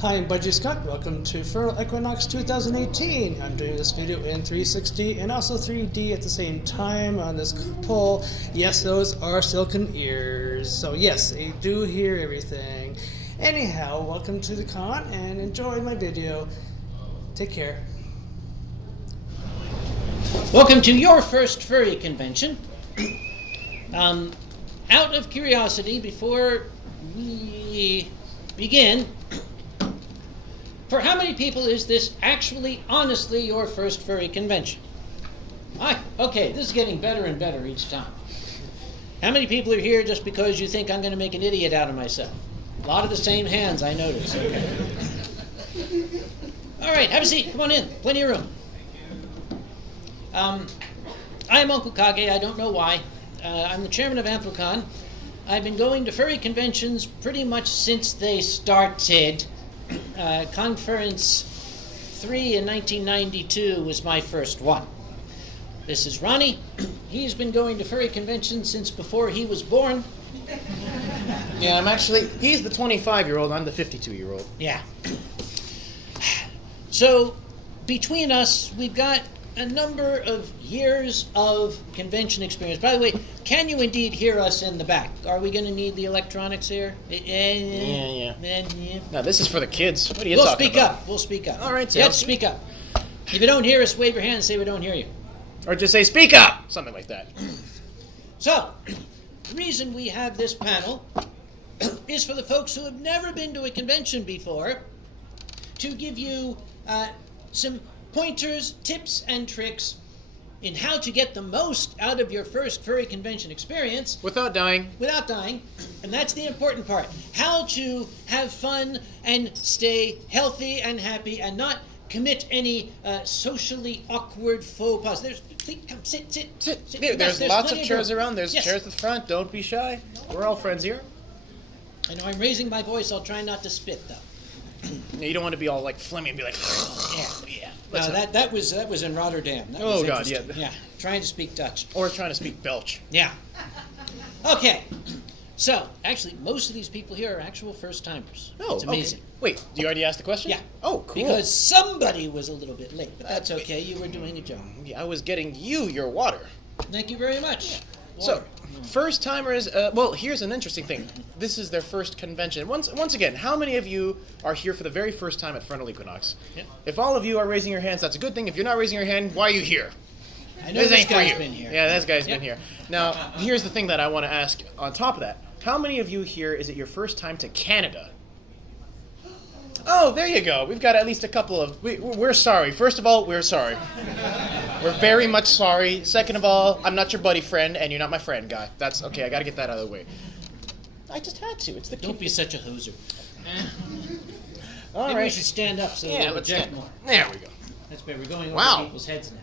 Hi, I'm Budgie Scott. Welcome to Furnal Equinox 2018. I'm doing this video in 360 and also 3D at the same time on this pole. Yes, those are silicon ears. So yes, I do hear everything. Anyhow, welcome to the con and enjoy my video. Take care. Welcome to your first furry convention. Out of curiosity, before we begin, for how many people is this actually, honestly, your first furry convention? Okay, this is getting better and better each time. How many people are here just because you think I'm going to make an idiot out of myself? A lot of the same hands, I notice. Okay. All right, have a seat. Come on in. Plenty of room. I'm Uncle Kag-eh. I don't know why. I'm the chairman of Anthrocon. I've been going to furry conventions pretty much since they started. Conference 3 in 1992 was my first one. This is Ronnie. He's been going to furry conventions since before he was born. Yeah, he's the 25-year-old, I'm the 52-year-old. Yeah. So, between us, we've got a number of years of convention experience. By the way, can you indeed hear us in the back? Are we going to need the electronics here? Yeah. No, this is for the kids. What are you talking about? We'll speak up. All right, you have to speak up. If you don't hear us, wave your hand and say we don't hear you. Or just say, speak up! Something like that. So, the reason we have this panel is for the folks who have never been to a convention before, to give you some pointers, tips, and tricks in how to get the most out of your first furry convention experience. Without dying. Without dying. And that's the important part. How to have fun and stay healthy and happy and not commit any socially awkward faux pas. Please come, sit. There's lots of chairs around. There's chairs at the front. Don't be shy. We're all friends here. I know I'm raising my voice. I'll try not to spit, though. You don't want to be all like phlegmy and be like, yeah. No, that was in Rotterdam. Oh God, yeah. Yeah, trying to speak Dutch. Or trying to speak Belch. Yeah. Okay. So, actually, most of these people here are actual first-timers. Oh, it's amazing. Okay. Wait, do you already ask the question? Yeah. Oh, cool. Because somebody was a little bit late, but that's okay. You were doing a job. Yeah, I was getting you your water. Thank you very much. Yeah. So, first-timers, well, here's an interesting thing. This is their first convention. Once again, how many of you are here for the very first time at Furnal Equinox? Yeah. If all of you are raising your hands, that's a good thing. If you're not raising your hand, why are you here? I know this guy's been here. Yeah, this guy's been here. Now, here's the thing that I want to ask on top of that. How many of you here is it your first time to Canada? Oh, there you go. We've got at least a couple of... We're sorry. First of all, we're sorry. We're very much sorry. Second of all, I'm not your buddy friend, and you're not my friend, guy. That's okay. I got to get that out of the way. I just had to. It's the Don't be such a hoser. All Maybe right. we should stand up so we'll eject more. There we go. That's better. We're going over people's heads now.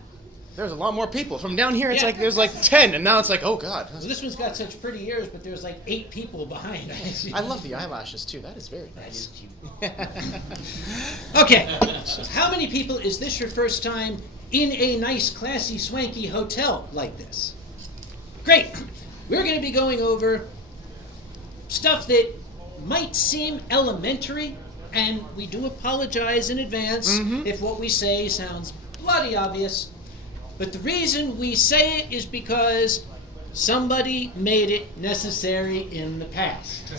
There's a lot more people. From down here, it's like there's like 10, and now it's like, oh God. Well, this one's got such pretty ears, but there's like 8 people behind. I love the eyelashes too. That is very nice. Okay, how many people is this your first time in a nice, classy, swanky hotel like this? Great. We're going to be going over stuff that might seem elementary, and we do apologize in advance if what we say sounds bloody obvious. But the reason we say it is because somebody made it necessary in the past.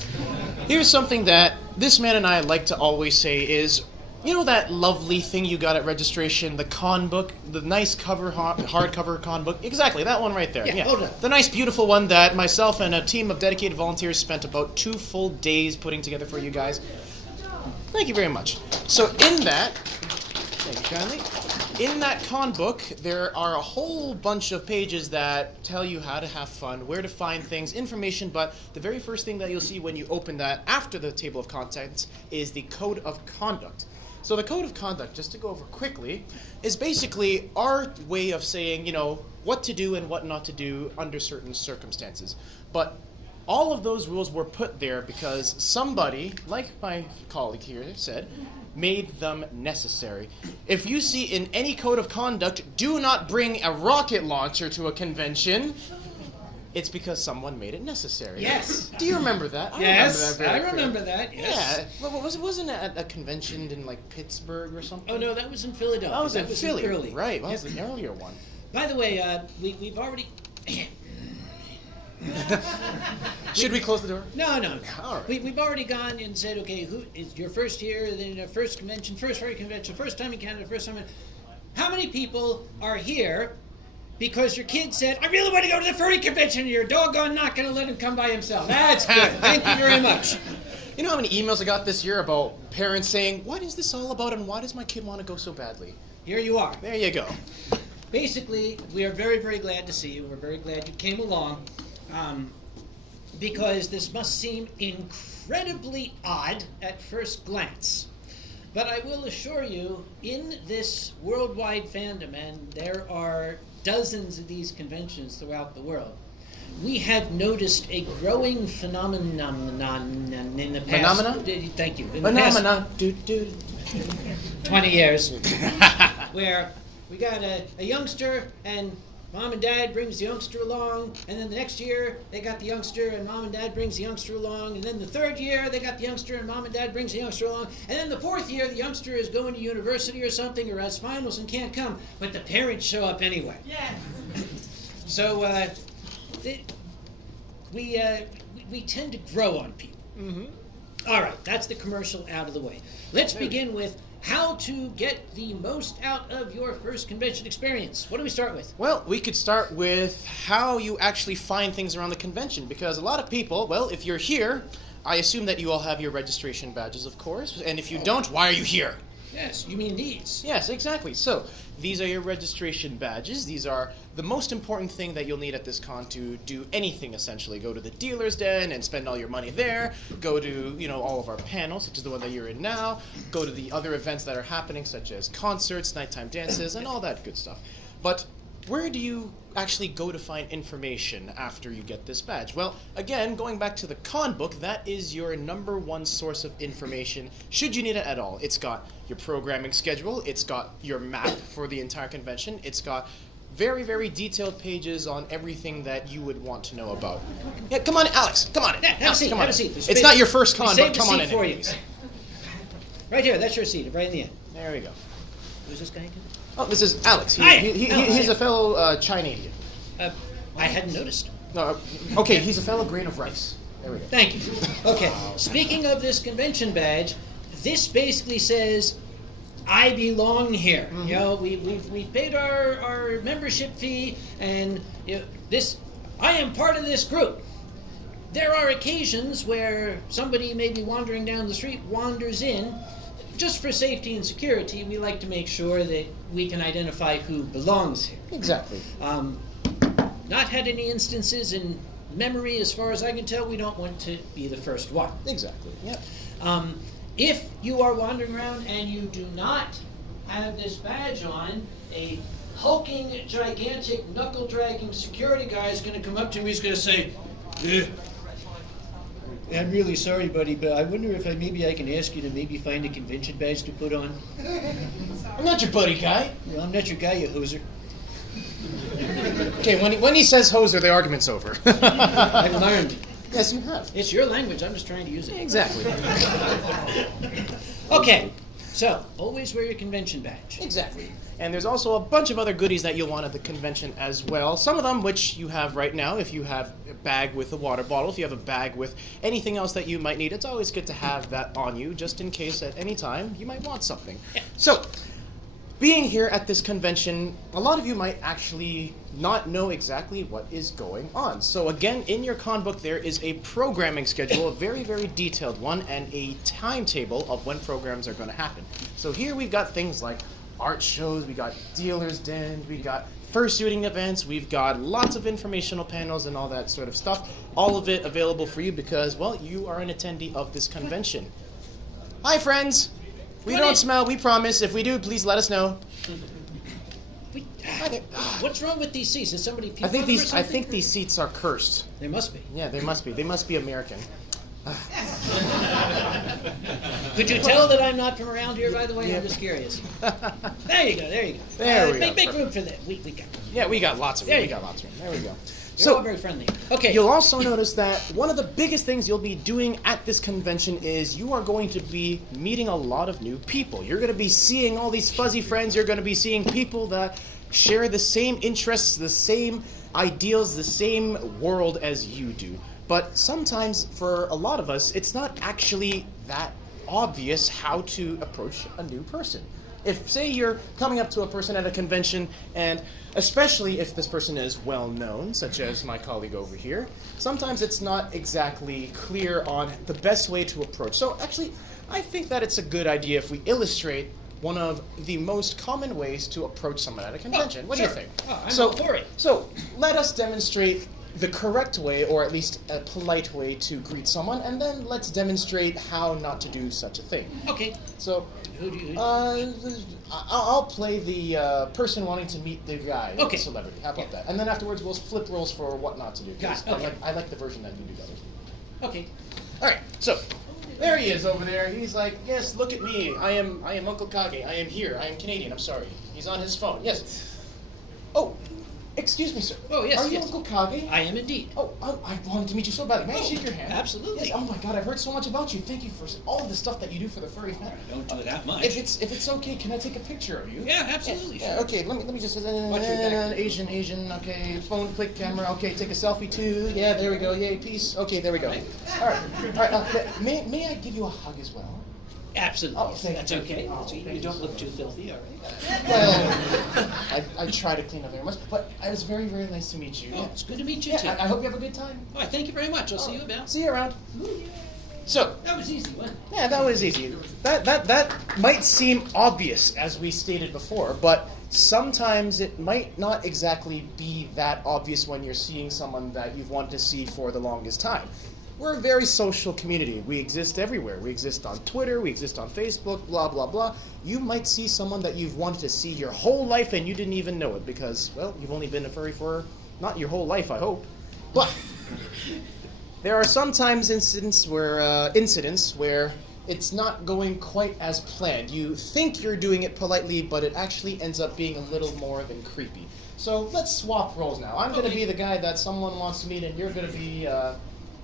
Here's something that this man and I like to always say is, you know that lovely thing you got at registration, the con book, the nice cover, hardcover con book? Exactly, that one right there. Yeah, hold on. The nice, beautiful one that myself and a team of dedicated volunteers spent about 2 full days putting together for you guys. Thank you very much. So in that, thank you kindly. In that con book, there are a whole bunch of pages that tell you how to have fun, where to find things, information, but the very first thing that you'll see when you open that after the table of contents is the Code of Conduct. So the Code of Conduct, just to go over quickly, is basically our way of saying, you know, what to do and what not to do under certain circumstances. But all of those rules were put there because somebody, like my colleague here said, made them necessary. If you see in any code of conduct, do not bring a rocket launcher to a convention, it's because someone made it necessary. Yes. Do you remember that? Yes, I very remember clearly. that. Yes. Yeah. Well, wasn't it at a convention in like Pittsburgh or something? Oh no, that was in Philadelphia. That was in Philly. early. Right. Well, Yep. that was an earlier one. By the way, we've already. Should we close the door? No. All right. We've already gone and said, okay, who is your first year, then your first convention, first furry convention, first time in Canada, first time in... How many people are here because your kid said, I really want to go to the furry convention, and you're doggone not going to let him come by himself? That's good. Thank you very much. You know how many emails I got this year about parents saying, what is this all about and why does my kid want to go so badly? Here you are. There you go. Basically, we are very, very glad to see you. We're very glad you came along. Because this must seem incredibly odd at first glance. But I will assure you, in this worldwide fandom, and there are dozens of these conventions throughout the world, we have noticed a growing phenomenon in the past... Thank you. In the past 20 years, where we got a youngster and mom and dad brings the youngster along, and then the next year they got the youngster and mom and dad brings the youngster along, and then the third year they got the youngster and mom and dad brings the youngster along, and then the fourth year the youngster is going to university or something or has finals and can't come, but the parents show up anyway. Yes. So we tend to grow on people. Mm-hmm. All right, that's the commercial out of the way. Let's begin with how to get the most out of your first convention experience. What do we start with? Well, we could start with how you actually find things around the convention, because a lot of people, well, if you're here, I assume that you all have your registration badges, of course, and if you don't, why are you here? Yes, you mean these. Yes, exactly. So, these are your registration badges. These are the most important thing that you'll need at this con to do anything, essentially. Go to the dealer's den and spend all your money there. Go to, all of our panels, such as the one that you're in now. Go to the other events that are happening, such as concerts, nighttime dances, and all that good stuff. But where do you actually go to find information after you get this badge? Well, again, going back to the con book, that is your #1 source of information, should you need it at all. It's got your programming schedule, it's got your map for the entire convention, it's got very, very detailed pages on everything that you would want to know about. Yeah, come on, Alex, come on in. Yeah, have a seat, come on have a in. seat. It's not your first con, but come on in. For you. Right here, that's your seat, right in the end. There we go. Who's this guy again? Oh, this is Alex. Hi. He's a fellow Chinese. I hadn't noticed. Okay, he's a fellow grain of rice. There we go. Thank you. Okay, speaking of this convention badge, this basically says, I belong here. Mm-hmm. We've paid our membership fee, and I am part of this group. There are occasions where somebody may be wandering down the street, wanders in. Just for safety and security, we like to make sure that we can identify who belongs here. Exactly. Not had any instances in memory, as far as I can tell. We don't want to be the first one. Exactly. Yeah. If you are wandering around and you do not have this badge on, a hulking, gigantic, knuckle-dragging security guy is going to come up to me. He's going to say, I'm really sorry, buddy, but I wonder if maybe I can ask you to maybe find a convention badge to put on. I'm not your buddy guy. Well, I'm not your guy, you hoser. Okay, when he says hoser, the argument's over. I've learned. Yes, you have. It's your language. I'm just trying to use it. Exactly. Okay, so always wear your convention badge. Exactly. And there's also a bunch of other goodies that you'll want at the convention as well. Some of them which you have right now. If you have a bag with a water bottle, if you have a bag with anything else that you might need, it's always good to have that on you, just in case at any time you might want something. Yeah. So, being here at this convention, a lot of you might actually not know exactly what is going on. So again, in your con book there is a programming schedule, a very, very detailed one, and a timetable of when programs are going to happen. So here we've got things like art shows, we got dealers' dens, we got fursuiting events, we've got lots of informational panels and all that sort of stuff. All of it available for you because, well, you are an attendee of this convention. Hi, friends! We don't smell, we promise. If we do, please let us know. What's wrong with these seats? Is somebody puke I think on them or something? I think these seats are cursed. They must be. Yeah, they must be. They must be American. Could you tell that I'm not from around here, by the way? Yeah. I'm just curious. There you go, there you go. There we go. Make room for that. We got room. Yeah, we got lots of room. There We you got go. lots of room. There we go. You're all very friendly. Okay. You'll also notice that one of the biggest things you'll be doing at this convention is you are going to be meeting a lot of new people. You're going to be seeing all these fuzzy friends. You're going to be seeing people that share the same interests, the same ideals, the same world as you do. But sometimes, for a lot of us, it's not actually that obvious how to approach a new person. If, say, you're coming up to a person at a convention, and especially if this person is well-known, such as my colleague over here, sometimes it's not exactly clear on the best way to approach. So actually, I think that it's a good idea if we illustrate one of the most common ways to approach someone at a convention. What do you think? I'm all for it. So let us demonstrate the correct way, or at least a polite way, to greet someone, and then let's demonstrate how not to do such a thing. Okay. So, Who do you... I'll play the person wanting to meet the guy, Okay. the celebrity. How about that? And then afterwards, we'll flip roles for what not to do. 'Cause Got it. Okay. I like the version that you do better. Okay. All right. So there he is over there. He's like, yes, look at me. I am Uncle Kage. I am here. I am Canadian. I'm sorry. He's on his phone. Yes. Oh. Excuse me, sir. Oh, yes, Are you yes. Uncle Kage? I am indeed. Oh, I wanted to meet you so badly. May I shake your hand? Absolutely. Yes. Oh my God, I've heard so much about you. Thank you for all of the stuff that you do for the furry fan. Don't do that much. If it's okay, can I take a picture of you? Yeah, absolutely. Yeah, Sure. okay, let me just Watch your back. Asian, okay, phone, click camera, okay, take a selfie too. Yeah, there we go. Yay, peace. Okay, there we go. All right. May I give you a hug as well? Absolutely. Oh, thank That's you. okay. Oh, You thank don't you. look too filthy, all right? Well, I try to clean up very much, but it was very, very nice to meet you. Oh, it's good to meet you, Yeah, too. I hope you have a good time. All right, thank you very much. I'll see you about. See you around. So, That was easy, wasn't it? yeah, that was easy. That might seem obvious, as we stated before, but sometimes it might not exactly be that obvious when you're seeing someone that you've wanted to see for the longest time. We're a very social community. We exist everywhere. We exist on Twitter, we exist on Facebook, blah, blah, blah. You might see someone that you've wanted to see your whole life and you didn't even know it because, well, you've only been a furry for not your whole life, I hope. But there are sometimes incidents where it's not going quite as planned. You think you're doing it politely, but it actually ends up being a little more than creepy. So let's swap roles now. I'm going to Okay. be the guy that someone wants to meet, and you're going to be...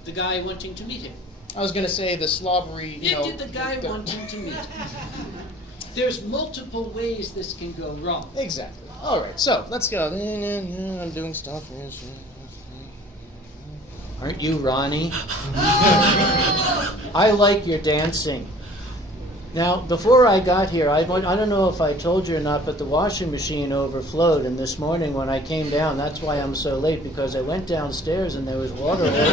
The guy wanting to meet him. I was going to say the slobbery, you know... The guy wanting to meet him. There's multiple ways this can go wrong. Exactly. All right, so let's go. I'm doing stuff. Aren't you Ronnie? I like your dancing. Now, before I got here, I don't know if I told you or not, but the washing machine overflowed, and this morning when I came down, that's why I'm so late, because I went downstairs and there was water all over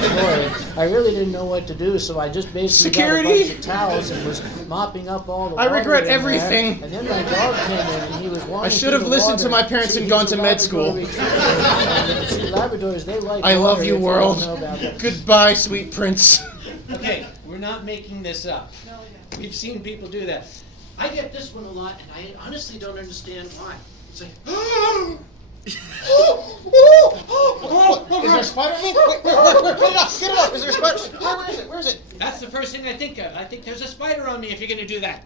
the floor, and I really didn't know what to do, so I just basically got a bunch of towels and was mopping up all the water. I regret in there. everything. And then my dog came in, and he was washing I should have through the listened to water. my parents See, and gone he's to a med school. Labrador retriever. See, Labradors, they like I love water, you, if you world. don't know about that. Goodbye, sweet prince. Okay, we're not making this up. We've seen people do that. I get this one a lot, and I honestly don't understand why. It's like, Is there a spider? Wait, get it up. Is there a spider? Where is it? Where is it? that's the first thing I think of. I think there's a spider on me if you're going to do that.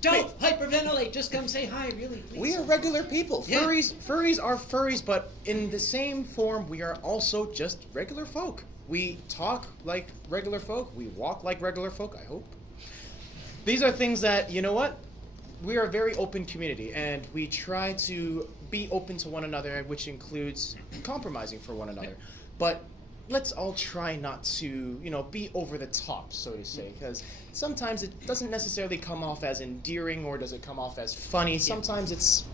Don't hyperventilate. Just come say hi, really, please. We are regular people. Yeah. Furries are furries, but in the same form, we are also just regular folk. We talk like regular folk. We walk like regular folk, I hope. These are things that, you know what? We are a very open community, and we try to be open to one another, which includes compromising for one another. But let's all try not to, be over the top, so to say, because sometimes it doesn't necessarily come off as endearing, or does it come off as funny. Sometimes it's,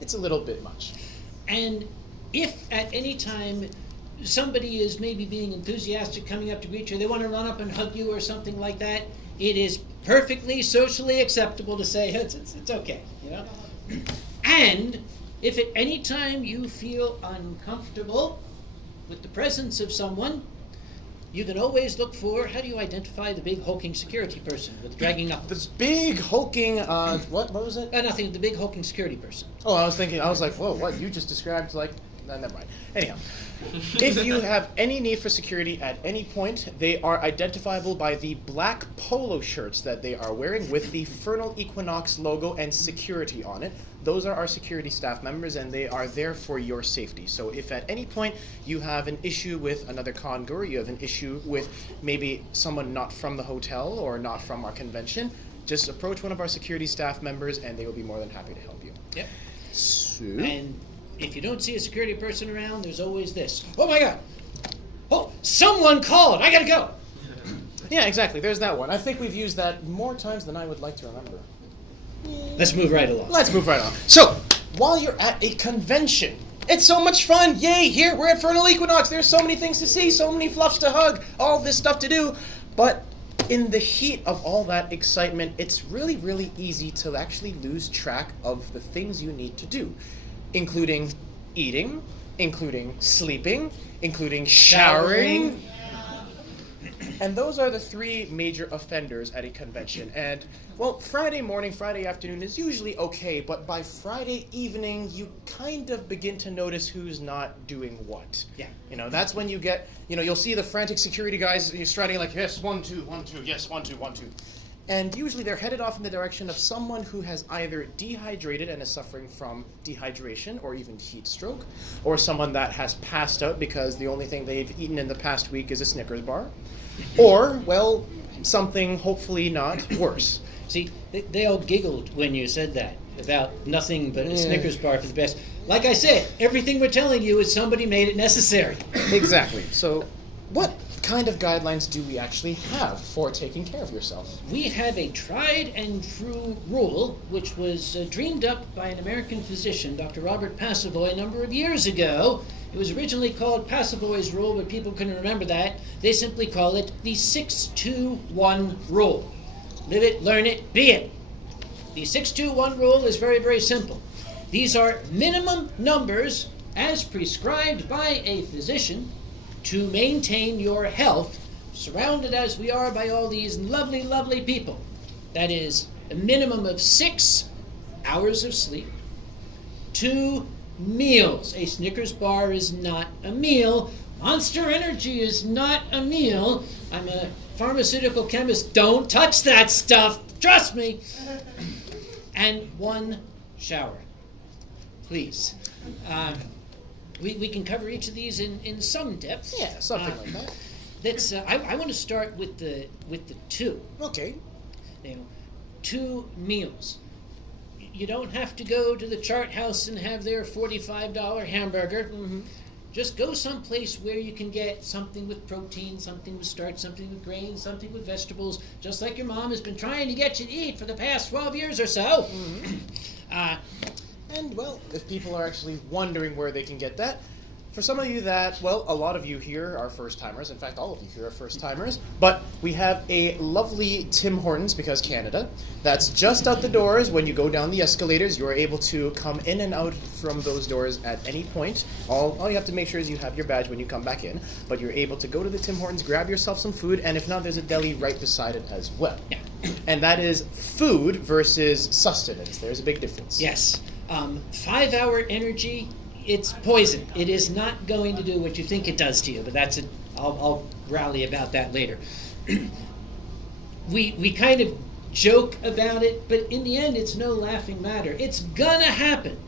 it's a little bit much. And if at any time somebody is maybe being enthusiastic coming up to greet you, they want to run up and hug you or something like that, it is perfectly socially acceptable to say it's okay, And if at any time you feel uncomfortable with the presence of someone, you can always look for, how do you identify the big hulking security person with dragging knuckles? The big hulking, what was it? Nothing, the big hulking security person. Oh, I was like, whoa, what? You just described, like, never mind. Anyhow, if you have any need for security at any point, they are identifiable by the black polo shirts that they are wearing with the Furnal Equinox logo and security on it. Those are our security staff members, and they are there for your safety. So if at any point you have an issue with another congoer, you have an issue with maybe someone not from the hotel or not from our convention, just approach one of our security staff members, and they will be more than happy to help you. Yep. So, And if you don't see a security person around, there's always this. Oh my God! Oh, someone called! I gotta go! yeah, exactly. There's that one. I think we've used that more times than I would like to remember. Let's move right along. Let's move right on. So, while you're at a convention, it's so much fun. Yay, here, we're at Furnal Equinox. There's so many things to see, so many fluffs to hug, all this stuff to do. But in the heat of all that excitement, it's really, really easy to actually lose track of the things you need to do, including eating, including sleeping, including showering. And those are the three major offenders at a convention. And, well, Friday morning, Friday afternoon is usually okay, but by Friday evening, you kind of begin to notice who's not doing what. Yeah. You know, that's when you get, you'll see the frantic security guys striding like, yes, 1, 2, 1, 2, yes, 1, 2, 1, 2. And usually they're headed off in the direction of someone who has either dehydrated and is suffering from dehydration or even heat stroke, or someone that has passed out because the only thing they've eaten in the past week is a Snickers bar, or, well, something hopefully not worse. See, they all giggled when you said that about nothing but a Snickers bar for the best. Like I said, everything we're telling you is somebody made it necessary. Exactly. So, what kind of guidelines do we actually have for taking care of yourself? We have a tried and true rule, which was dreamed up by an American physician, Dr. Robert Passavoy, a number of years ago. It was originally called Passavoy's Rule, but people couldn't remember that. They simply call it the 6-2-1 Rule. Live it, learn it, be it. The 6-2-1 Rule is very, very simple. These are minimum numbers, as prescribed by a physician, to maintain your health, surrounded as we are by all these lovely, lovely people. That is a minimum of 6 hours of sleep, 2 meals. A Snickers bar is not a meal. Monster Energy is not a meal. I'm a pharmaceutical chemist. Don't touch that stuff. Trust me. And 1 shower. Please. We can cover each of these in some depth. Yeah, something like that. That's. I want to start with the 2. Okay. 2 meals. You don't have to go to the chart house and have their $45 hamburger. Mm-hmm. Just go someplace where you can get something with protein, something with starch, something with grains, something with vegetables, just like your mom has been trying to get you to eat for the past 12 years or so. Mm-hmm. And, well, if people are actually wondering where they can get that, for some of you that, well, a lot of you here are first-timers. In fact, all of you here are first-timers. But we have a lovely Tim Hortons, because Canada, that's just out the doors. When you go down the escalators, you are able to come in and out from those doors at any point. All you have to make sure is you have your badge when you come back in. But you're able to go to the Tim Hortons, grab yourself some food, and if not, there's a deli right beside it as well. Yeah. And that is food versus sustenance. There's a big difference. Yes. 5-hour energy, it's poison. It is not going to do what you think it does to you, but that's it. I'll rally about that later. We kind of joke about it, but in the end, it's no laughing matter. It's gonna happen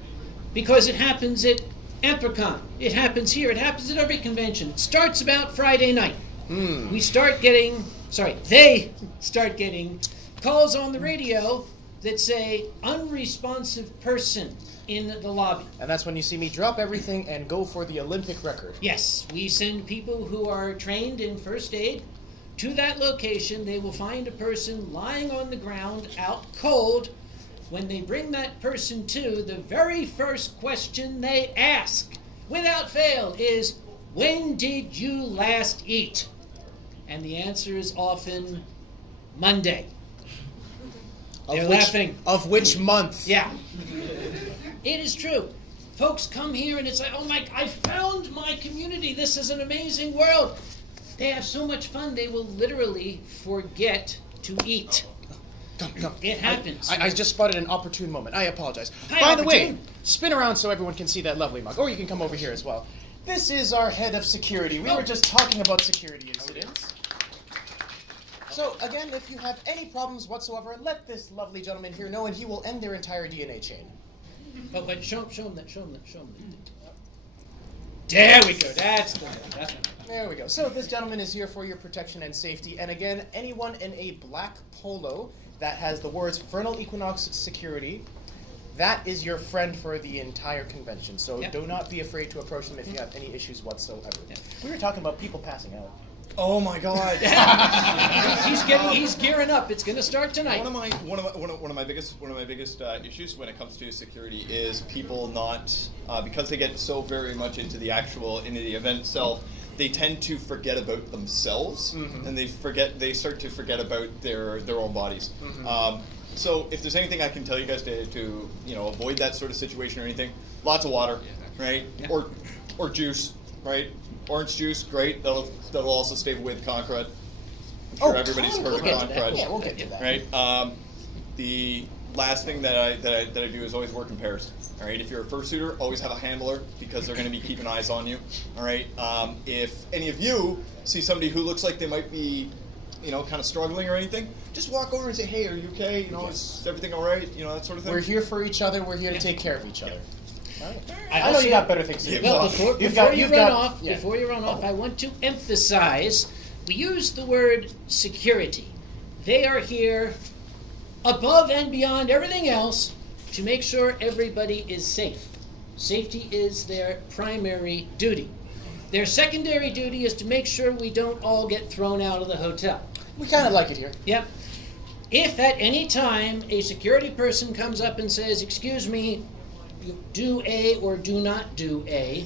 because it happens at Ampercon. It happens here. It happens at every convention. It starts about Friday night. They start getting calls on the radio that say unresponsive person in the lobby. And that's when you see me drop everything and go for the Olympic record. Yes, we send people who are trained in first aid to that location. They will find a person lying on the ground out cold. When they bring that person to, the very first question they ask, without fail, is, when did you last eat? And the answer is often Monday. They're laughing. Of which month? Yeah. It is true. Folks come here and it's like, oh my, I found my community. This is an amazing world. They have so much fun, they will literally forget to eat. Come. It happens. I just spotted an opportune moment. I apologize. Hi, By the way, opportune. spin around so everyone can see that lovely mug. Or you can come over here as well. This is our head of security. We were just talking about security incidents. So, again, if you have any problems whatsoever, let this lovely gentleman here know, and he will end their entire DNA chain. Oh, but show him that. There we go. That's the one. There we go. So this gentleman is here for your protection and safety. And again, anyone in a black polo that has the words Furnal Equinox Security, that is your friend for the entire convention. So do not be afraid to approach them if you have any issues whatsoever. We were talking about people passing out. Oh my God! He's gearing up. It's going to start tonight. One of my biggest issues when it comes to security is people not because they get so very much into the event itself. They tend to forget about themselves, and they start to forget about their own bodies. So if there's anything I can tell you guys to avoid that sort of situation or anything, lots of water, right? Yeah. Or juice, right? Orange juice, great. That'll also stay away the con crud. I'm sure everybody's heard of con crud. Yeah, we'll get to that. Right. The last thing that I do is always work in pairs. All right. If you're a fursuiter, always have a handler because they're going to be keeping eyes on you. All right. If any of you see somebody who looks like they might be, kind of struggling or anything, just walk over and say, "Hey, are you okay? Is everything all right?" That sort of thing. We're here for each other. We're here to take care of each other. I know you got better things to do. Well, before you run off, I want to emphasize, we use the word security. They are here above and beyond everything else to make sure everybody is safe. Safety is their primary duty. Their secondary duty is to make sure we don't all get thrown out of the hotel. We kind of like it here. Yep. If at any time a security person comes up and says, "Excuse me, do A or do not do A,"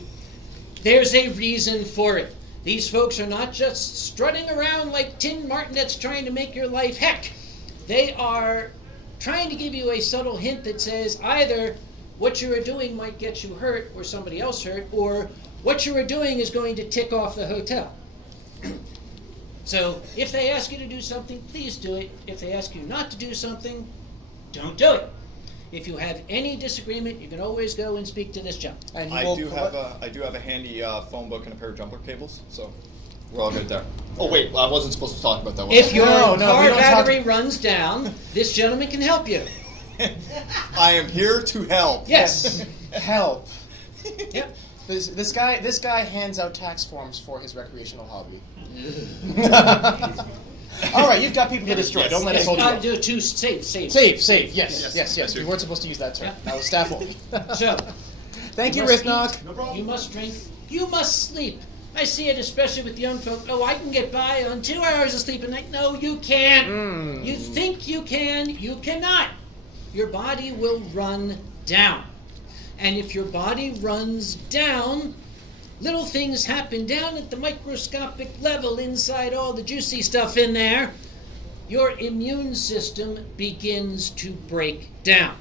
there's a reason for it. These folks are not just strutting around like tin martinets trying to make your life heck. They are trying to give you a subtle hint that says either what you are doing might get you hurt or somebody else hurt, or what you are doing is going to tick off the hotel. So if they ask you to do something, please do it. If they ask you not to do something, don't do it. If you have any disagreement, you can always go and speak to this gentleman. And I do have a handy phone book and a pair of jumper cables, so we're all good there. Oh wait, I wasn't supposed to talk about that one. If your car battery runs down, this gentleman can help you. I am here to help. Yes. Help. Yep. This guy hands out tax forms for his recreational hobby. All right, you've got people to destroy. Yes. Don't let us hold you up. Do to save. Save. Yes. We weren't supposed to use that term. Yeah. That was staff only. So, Thank you, Rithnock. No problem. you must drink. You must sleep. I see it especially with young folk. Oh, I can get by on 2 hours of sleep a night. No, you can't. You think you can. You cannot. Your body will run down. And if your body runs down, little things happen down at the microscopic level inside all the juicy stuff in there. Your immune system begins to break down.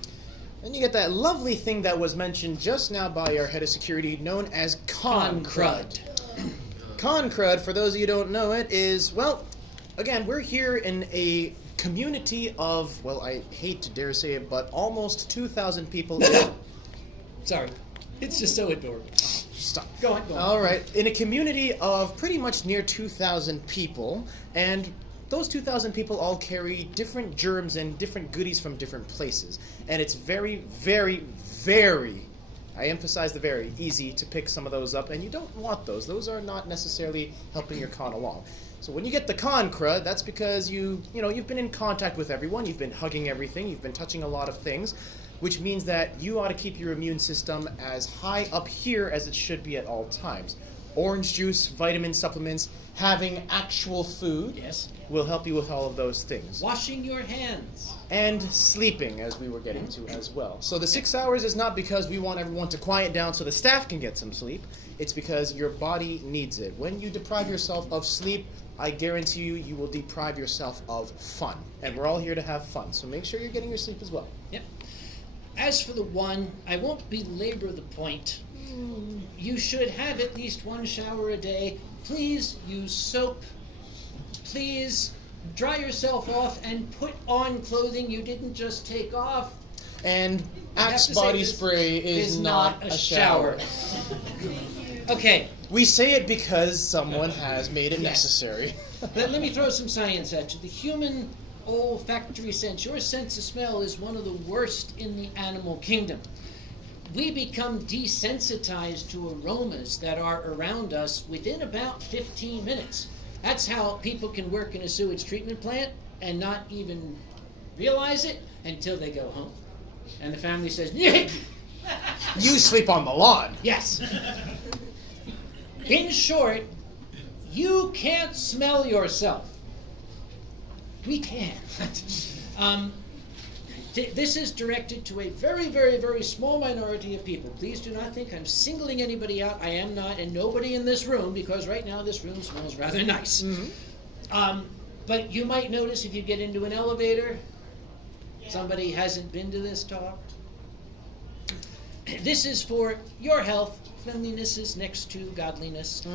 Then you get that lovely thing that was mentioned just now by our head of security, known as con crud. Con crud, for those of you who don't know it, is, well, again, we're here in a community of, well, I hate to dare say it, but almost 2,000 people. Sorry. It's just so adorable. Stop. Go on. All right. In a community of pretty much near 2,000 people, and those 2,000 people all carry different germs and different goodies from different places. And it's very, very, very, I emphasize the very, easy to pick some of those up, and you don't want those. Those are not necessarily helping your con along. So when you get the con crud, that's because you've been in contact with everyone, you've been hugging everything, you've been touching a lot of things, which means that you ought to keep your immune system as high up here as it should be at all times. Orange juice, vitamin supplements, having actual food will help you with all of those things. Washing your hands. And sleeping, as we were getting to as well. So the 6 hours is not because we want everyone to quiet down so the staff can get some sleep. It's because your body needs it. When you deprive yourself of sleep, I guarantee you will deprive yourself of fun. And we're all here to have fun, so make sure you're getting your sleep as well. Yep. As for the one, I won't belabor the point. You should have at least one shower a day. Please use soap. Please dry yourself off and put on clothing you didn't just take off. And I have Axe to say body this spray is not a shower. Okay, We say it because someone has made it necessary. let me throw some science at you. The human olfactory sense, your sense of smell, is one of the worst in the animal kingdom. We become desensitized to aromas that are around us within about 15 minutes. That's how people can work in a sewage treatment plant and not even realize it until they go home. And the family says, "Nick!" You sleep on the lawn. Yes. In short, you can't smell yourself. We can. This is directed to a very, very, very small minority of people. Please do not think I'm singling anybody out. I am not, and nobody in this room, because right now this room smells rather nice. But you might notice if you get into an elevator, somebody hasn't been to this talk. This is for your health. Cleanliness is next to godliness,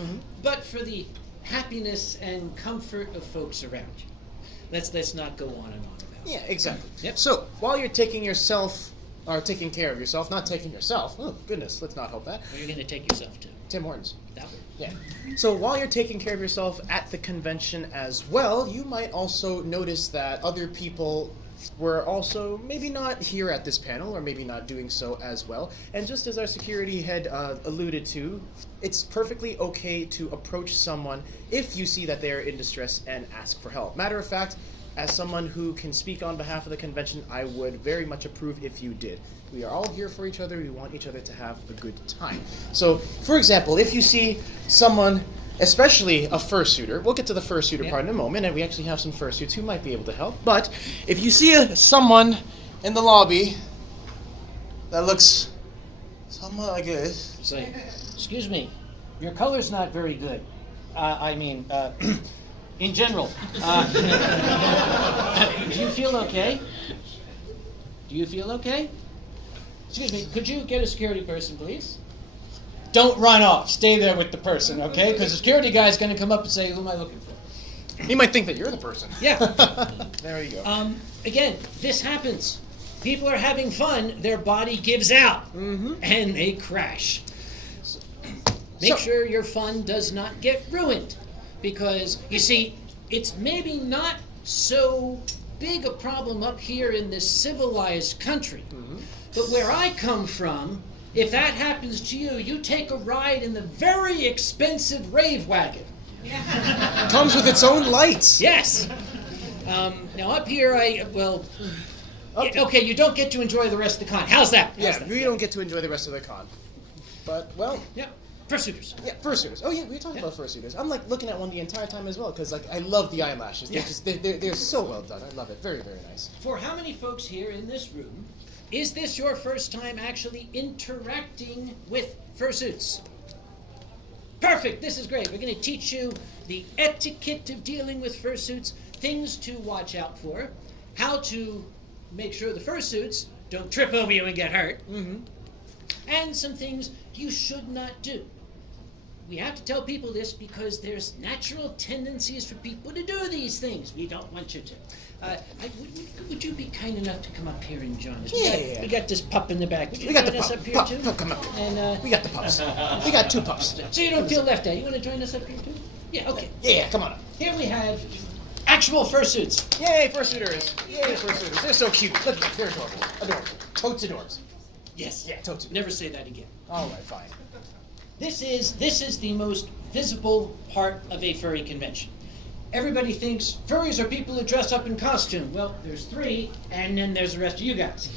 but for the happiness and comfort of folks around you. Let's not go on and on about it. Yeah, exactly. Yep. So while you're taking care of yourself, not taking yourself. Oh goodness, let's not hope that. Where are you going to take yourself to? Tim Hortons. That way. Yeah. So while you're taking care of yourself at the convention as well, you might also notice that other people were also maybe not here at this panel, or maybe not doing so as well. And just as our security head alluded to, it's perfectly okay to approach someone if you see that they're in distress and ask for help. Matter of fact, as someone who can speak on behalf of the convention, I would very much approve if you did. We are all here for each other. We want each other to have a good time. So, for example, if you see someone, especially a fursuiter, we'll get to the fursuiter part in a moment, and we actually have some fursuits who might be able to help. But if you see someone in the lobby that looks somewhat like this, Say, excuse me, your color's not very good. In general. Do you feel okay? Do you feel okay? Excuse me, could you get a security person, please? Don't run off. Stay there with the person, okay? Because the security guy's going to come up and say, who am I looking for? he might think that you're the person. Yeah. There you go. Again, this happens. People are having fun, their body gives out, and they crash. Make sure your fun does not get ruined. Because, you see, it's maybe not so big a problem up here in this civilized country. But where I come from, if that happens to you, you take a ride in the very expensive rave wagon. Comes with its own lights. Yes. Now up here, okay, you don't get to enjoy the rest of the con. How's that? Yeah, we don't get to enjoy the rest of the con. But, well... Yeah, fursuiters. Yeah, fursuiters. Oh yeah, we were talking about fursuiters. I'm like looking at one the entire time as well, because like I love the eyelashes. They're so well done. I love it. Very, very nice. For how many folks here in this room, is this your first time actually interacting with fursuits? Perfect, this is great. We're going to teach you the etiquette of dealing with fursuits, things to watch out for, how to make sure the fursuits don't trip over you and get hurt, and some things you should not do. We have to tell people this because there's natural tendencies for people to do these things. We don't want you to. Would you be kind enough to come up here and join us? We got this pup in the back. Would you join us up here too? Pup, come up. And, we got the pups. We got 2 pups. So you don't feel left out. You want to join us up here too? Yeah, okay. Yeah, come on up. Here we have actual fursuits. Yay, fursuiters. Yay, fursuiters. They're so cute. Look at them. They're adorable. Adorable. Totes adorbs. Yes. Yeah, totes adorbs. Never say that again. All right, fine. This is the most visible part of a furry convention. Everybody thinks furries are people who dress up in costume. Well, there's 3, and then there's the rest of you guys.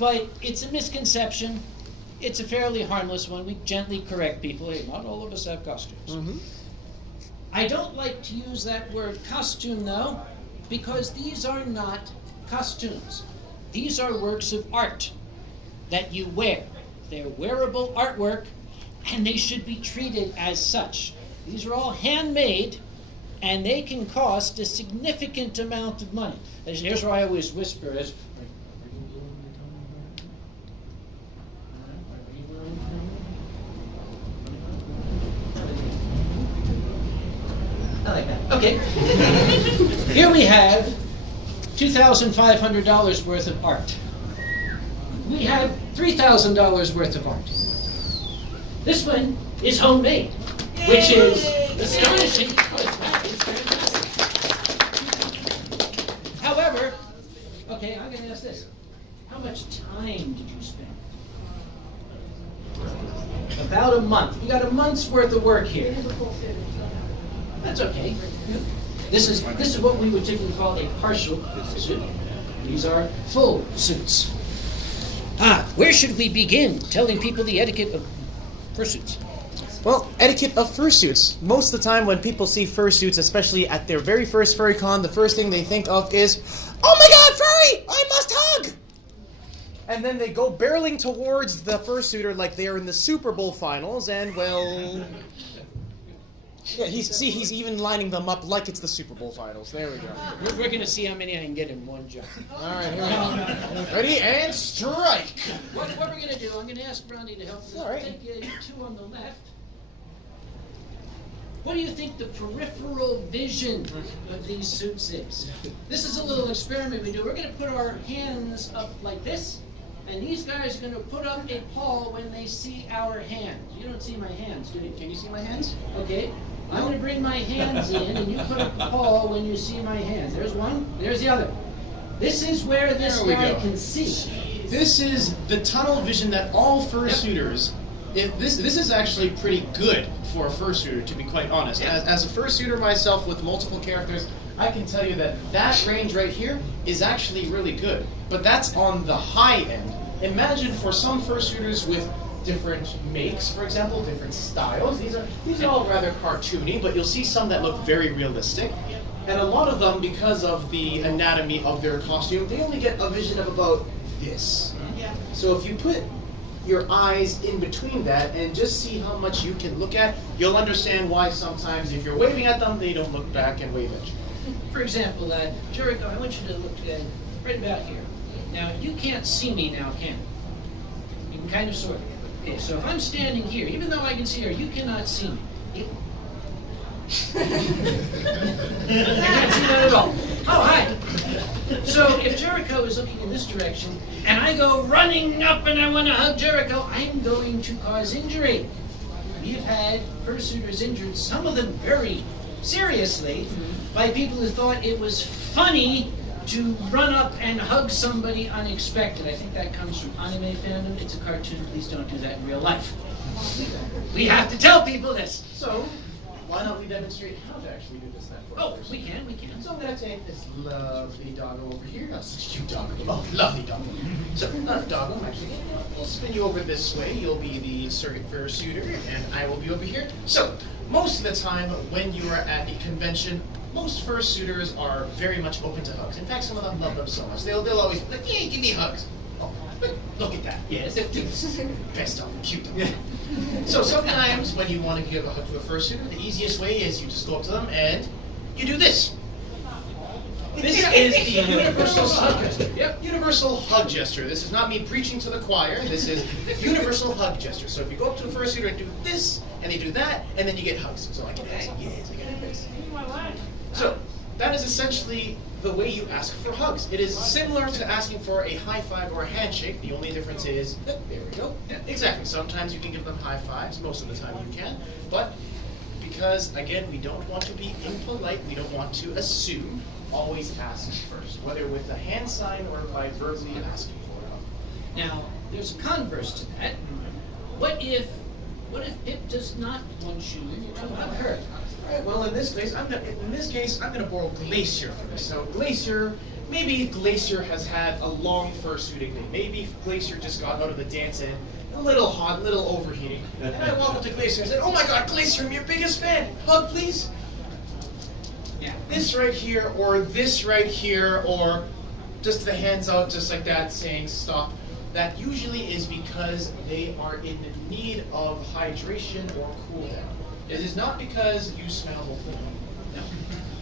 But it's a misconception. It's a fairly harmless one. We gently correct people. Hey, not all of us have costumes. I don't like to use that word costume, though, because these are not costumes. These are works of art that you wear. They're wearable artwork, and they should be treated as such. These are all handmade, and they can cost a significant amount of money. Here's where I always whisper is, I like that. Okay. have $2,500 worth of art. We have $3,000 worth of art. This one is homemade, which is astonishing because that is fantastic. However, okay, I'm going to ask this. How much time did you spend? About a month. You got a month's worth of work here. That's okay. This is what we would typically call a partial suit. These are full suits. Where should we begin telling people the etiquette of fursuits? Well, etiquette of fursuits. Most of the time when people see fursuits, especially at their very first furry con, the first thing they think of is, "Oh my god, furry! I must hug!" And then they go barreling towards the fursuiter like they are in the Super Bowl finals, and well... Yeah, he's even lining them up like it's the Super Bowl finals. There we go. We're going to see how many I can get in one jump. All right, here we go. Ready, and strike! What we're going to do, I'm going to ask Ronnie to help us. All right. Take you two on the left. What do you think the peripheral vision of these suits is? This is a little experiment we do. We're going to put our hands up like this, and these guys are going to put up a paw when they see our hands. You don't see my hands, do you? Can you see my hands? Okay. I'm going to bring my hands in, and you put up a paw when you see my hands. There's one. There's the other. This is where this guy can see. This is the tunnel vision that all fursuiters... This is actually pretty good for a fursuiter, to be quite honest. As a fursuiter myself with multiple characters, I can tell you that that range right here is actually really good. But that's on the high end. Imagine for some fursuiters with different makes, for example, different styles. These are all rather cartoony, but you'll see some that look very realistic. And a lot of them, because of the anatomy of their costume, they only get a vision of about this. So if you put your eyes in between that and just see how much you can look at, you'll understand why sometimes if you're waving at them, they don't look back and wave at you. For example, Jericho, I want you to look right about here. Now, you can't see me now, can you? You can kind of sort of. Okay, so if I'm standing here, even though I can see her, you cannot see me. You can't see that at all. Oh, hi. So if Jericho is looking in this direction, and I go running up and I want to hug Jericho, I'm going to cause injury. We've had fursuiters injured, some of them very seriously, by people who thought it was funny to run up and hug somebody unexpected. I think that comes from anime fandom. It's a cartoon. Please don't do that in real life. We have to tell people this. So, why don't we demonstrate how to actually do this then? Oh, we can. So I'm going to take this lovely doggo over here. That's such a cute doggo. Oh, lovely doggo. So, doggo, actually, we'll spin you over this way. You'll be the circuit fursuiter, and I will be over here. So, most of the time when you are at a convention, most fursuiters are very much open to hugs. In fact, some of them love them so much. They'll always be like, "Yeah, give me hugs." Oh, but look at that. Yes, best dog, cute dog. So sometimes when you want to give a hug to a fursuiter, the easiest way is you just go up to them and you do this. This is the universal hug gesture. Yep, universal hug gesture. This is not me preaching to the choir. This is universal hug gesture. So if you go up to a fursuiter and do this, and they do that, and then you get hugs. So I get hugs. Yes, I get hugs. So that is essentially the way you ask for hugs. It is similar to asking for a high five or a handshake. The only difference is, there we go. Yeah, exactly. Sometimes you can give them high fives. Most of the time you can. But because, again, we don't want to be impolite, we don't want to assume, always ask first, whether with a hand sign or by verbally asking for it. Now, there's a converse to that. What if Pip does not want you to hug her? Alright, well in this case I'm gonna borrow Glacier for this. So Glacier, maybe Glacier has had a long fursuiting day. Maybe Glacier just got out of the dance and a little hot, a little overheating. And I walked up to Glacier and said, "Oh my god, Glacier, I'm your biggest fan. Hug, please." Yeah. This right here, or this right here, or just the hands out just like that saying stop. That usually is because they are in need of hydration or cool down. It is not because you smell the food. No.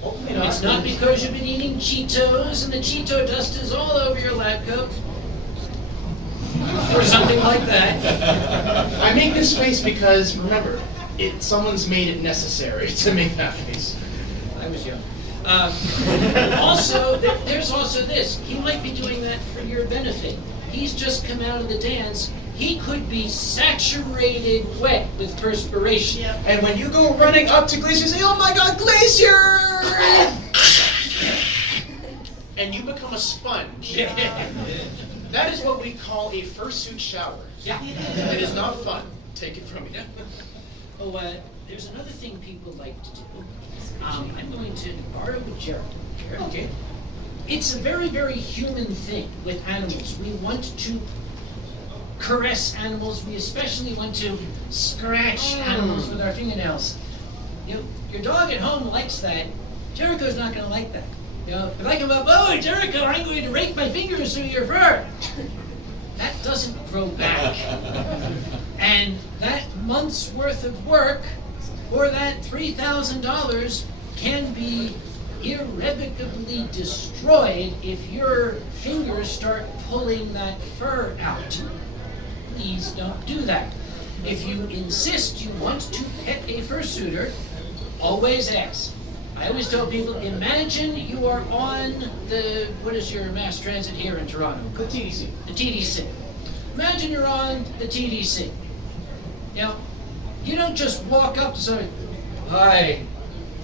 Hopefully not. It's not because you've been eating Cheetos and the Cheeto dust is all over your lab coat. Or something like that. I make this face because, remember, someone's made it necessary to make that face. I was young. Also, there's also this. He might be doing that for your benefit. He's just come out of the dance. He could be saturated wet with perspiration. And when you go running up to Glacier, you say, "Oh my God, Glacier!" and you become a sponge. That is what we call a fursuit shower. Yeah. It is not fun. Take it from me. Oh, there's another thing people like to do. I'm going to borrow a Jericho. Okay. It's a very, very human thing with animals. We want to caress animals. We especially want to scratch animals with our fingernails. You know, your dog at home likes that. Jericho's not going to like that. You know, if I come up, "Oh, Jericho, I'm going to rake my fingers through your fur," that doesn't grow back. And that month's worth of work, or that $3,000, can be irrevocably destroyed if your fingers start pulling that fur out. Please don't do that. If you insist you want to pet a fursuiter, always ask. I always tell people, imagine you are on the, what is your mass transit here in Toronto? The TDC. The TDC. Imagine you're on the TDC. Now, you don't just walk up to somebody, "Hi,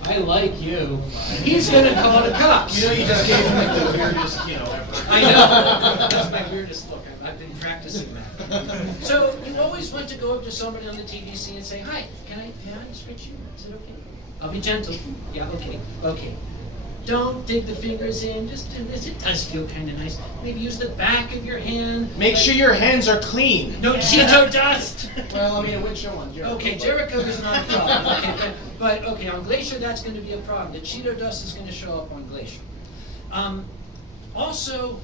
I like you." He's going to call the cops. You know, you just gave him like the weirdest, ever. I know. That's my weirdest look. I've been practicing that. So you always want to go up to somebody on the TDC and say, "Hi, can I scratch you? Is it okay? I'll be gentle." "Yeah, okay, okay." Don't dig the fingers in. Just do this. It does feel kind of nice. Maybe use the back of your hand. Make sure your hands are clean. No Cheeto dust. Well, I mean, it would show on Jericho. Okay, Jericho is not a problem. Okay, but okay, on Glacier that's going to be a problem. The Cheeto dust is going to show up on Glacier. Also,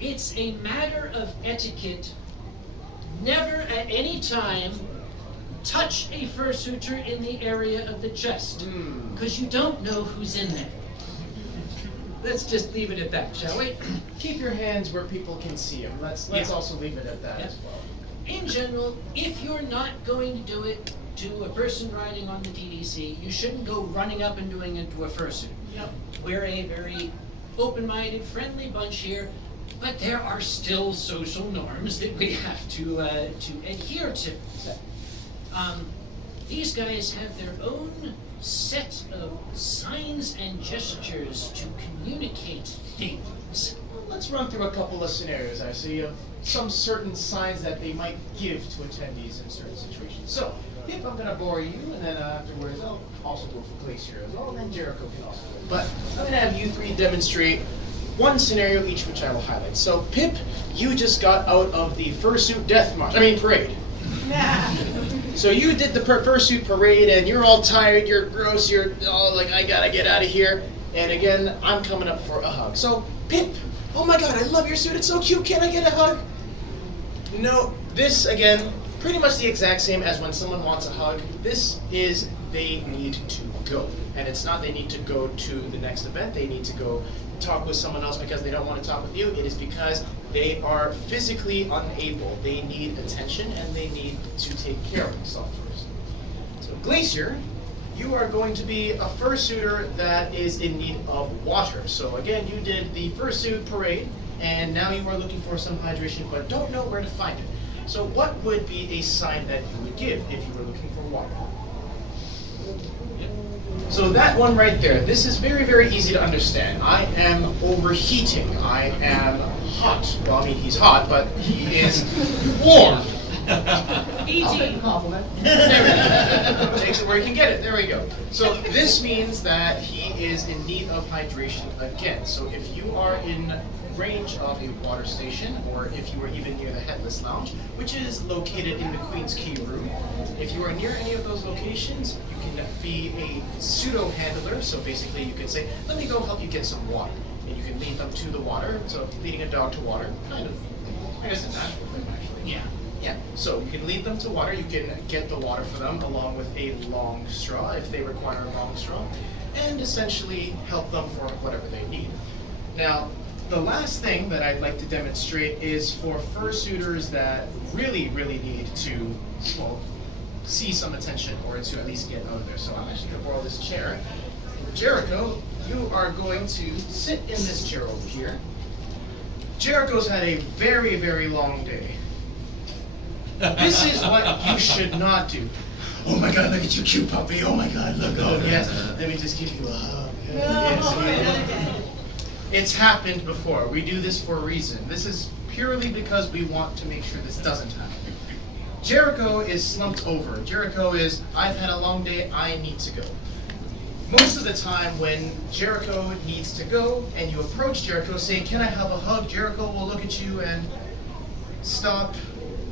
it's a matter of etiquette. Never at any time touch a fursuiter in the area of the chest, because you don't know who's in there. Let's just leave it at that, shall we? Keep your hands where people can see them. Let's also leave it at that as well. In general, if you're not going to do it to a person riding on the TDC, you shouldn't go running up and doing it to a fursuit. Yep. We're a very open-minded, friendly bunch here, but there are still social norms that we have to adhere to. These guys have their own set of signs and gestures to communicate things. Let's run through a couple of scenarios, I see, of some certain signs that they might give to attendees in certain situations. So, if I'm going to bore you, and then afterwards I'll also go for Glacier as well, and then Jericho can also go. But I'm going to have you three demonstrate one scenario each, which I will highlight. So, Pip, you just got out of the fursuit parade. So you did the fursuit parade, and you're all tired, you're gross, you're all like, "I gotta get out of here." And again, I'm coming up for a hug. So, Pip, oh my God, I love your suit, it's so cute, can I get a hug? No, this, again, pretty much the exact same as when someone wants a hug. This is they need to go. And it's not they need to go to the next event, they need to go talk with someone else because they don't want to talk with you. It is because they are physically unable. They need attention and they need to take care of themselves first. So Glacier, you are going to be a fursuiter that is in need of water. So again, you did the fursuit parade and now you are looking for some hydration but don't know where to find it. So what would be a sign that you would give if you were looking for water? So that one right there, this is very, very easy to understand. I am overheating. I am hot. Well, I mean, he's hot, but he is warm. E.T. Compliment. There we go. Takes it where he can get it. There we go. So this means that he is in need of hydration again. So if you are in range of a water station, or if you are even near the Headless Lounge, which is located in the Queen's Key room, if you are near any of those locations, you can be a pseudo handler. So basically you can say, "Let me go help you get some water." And you can lead them to the water. So leading a dog to water, kind of, I guess, a natural thing actually. Yeah. Yeah, so you can lead them to water, you can get the water for them along with a long straw if they require a long straw, and essentially help them for whatever they need. Now, the last thing that I'd like to demonstrate is for fursuiters that really, really need to, well, see some attention or to at least get out of there. So I'm actually going to borrow this chair. Jericho, you are going to sit in this chair over here. Jericho's had a very, very long day. This is what you should not do. Oh my God, look at you, cute puppy. Oh my God, look. Oh yes. Let me just give you a hug. Yes. It's happened before. We do this for a reason. This is purely because we want to make sure this doesn't happen. Jericho is slumped over. Jericho is, I've had a long day, I need to go. Most of the time when Jericho needs to go and you approach Jericho saying, can I have a hug? Jericho will look at you and stop.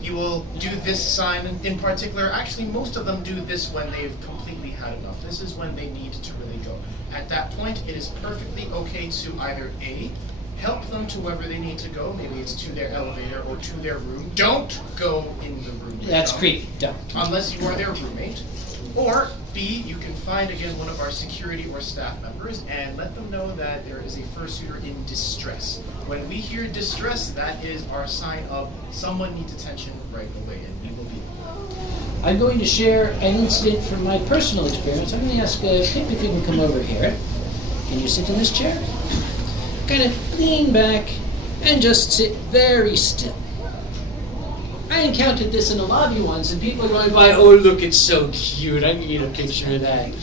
He will do this sign in particular. Actually, most of them do this when they've completely had enough. This is when they need to really go. At that point, it is perfectly okay to either A, help them to wherever they need to go. Maybe it's to their elevator or to their room. Don't go in the room. That's creepy. Don't. Unless you are their roommate. Or B, you can find, again, one of our security or staff members and let them know that there is a fursuiter in distress. When we hear distress, that is our sign of someone needs attention right away, and we will be. I'm going to share an incident from my personal experience. I'm going to ask Pip if you can come over here. Can you sit in this chair? Kind of lean back and just sit very still. I encountered this in a lobby once, and people are going by, oh, look, it's so cute. I need a picture of that.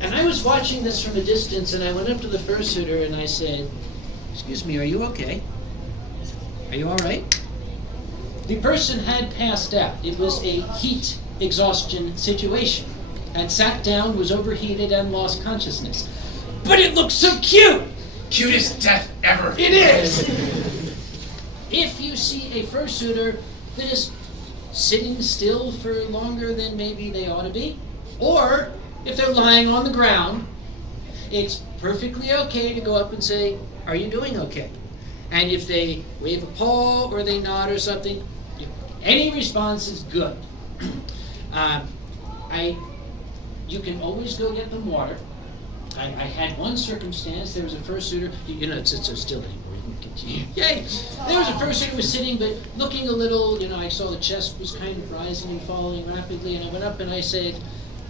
And I was watching this from a distance, and I went up to the fursuiter, and I said, excuse me, are you okay? Are you all right? The person had passed out. It was a heat exhaustion situation. Had sat down, was overheated, and lost consciousness. But it looked so cute! Cutest death ever. It is! If you see a fursuiter that is sitting still for longer than maybe they ought to be, or if they're lying on the ground, it's perfectly okay to go up and say, are you doing okay? And if they wave a paw or they nod or something, any response is good. You can always go get them water. I had one circumstance, there was a fursuiter, you know, it's so still anymore. Yay! There was a person who was sitting, but looking a little, you know, I saw the chest was kind of rising and falling rapidly, and I went up and I said,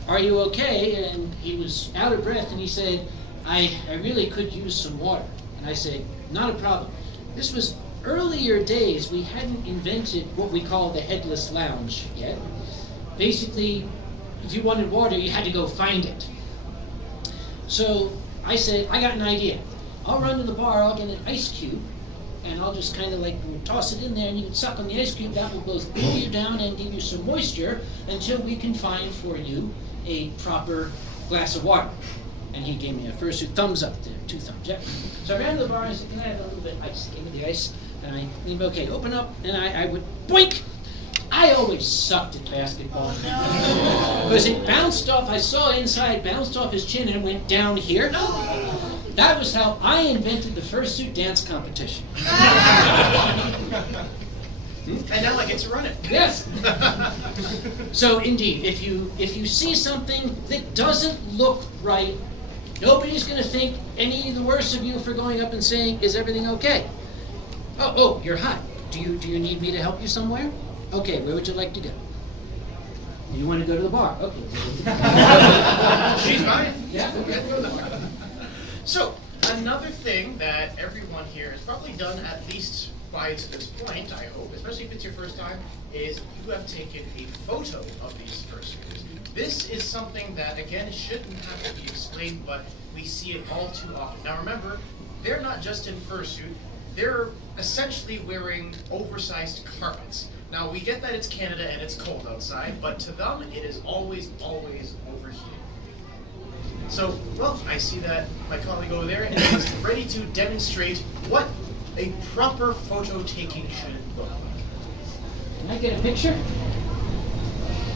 are you okay? And he was out of breath, and he said, I really could use some water. And I said, not a problem. This was earlier days. We hadn't invented what we call the headless lounge yet. Basically, if you wanted water, you had to go find it. So I said, I got an idea. I'll run to the bar, I'll get an ice cube, and I'll just kind of like toss it in there, and you can suck on the ice cube. That will both cool you down and give you some moisture until we can find for you a proper glass of water. And he gave me a fursuit thumbs up there, 2 thumbs, yeah. So I ran to the bar and I said, can I have a little bit of ice? He gave me the ice, and I leaned, okay, open up, and I would boink. I always sucked at basketball. Because it bounced off, I saw inside, bounced off his chin and went down here. That was how I invented the fursuit dance competition. And now I get to run it. Yes. So indeed, if you see something that doesn't look right, nobody's going to think any the worse of you for going up and saying, "Is everything okay?" Oh, you're hot. Do you need me to help you somewhere? Okay, where would you like to go? You want to go to the bar? Okay. She's fine. Yeah. Okay. So, another thing that everyone here has probably done at least by to this point, I hope, especially if it's your first time, is you have taken a photo of these fursuiters. This is something that, again, shouldn't have to be explained, but we see it all too often. Now remember, they're not just in fursuit, they're essentially wearing oversized carpets. Now we get that it's Canada and it's cold outside, but to them it is always, always overheated. So, well, I see that my colleague over there is ready to demonstrate what a proper photo taking should look like. Can I get a picture?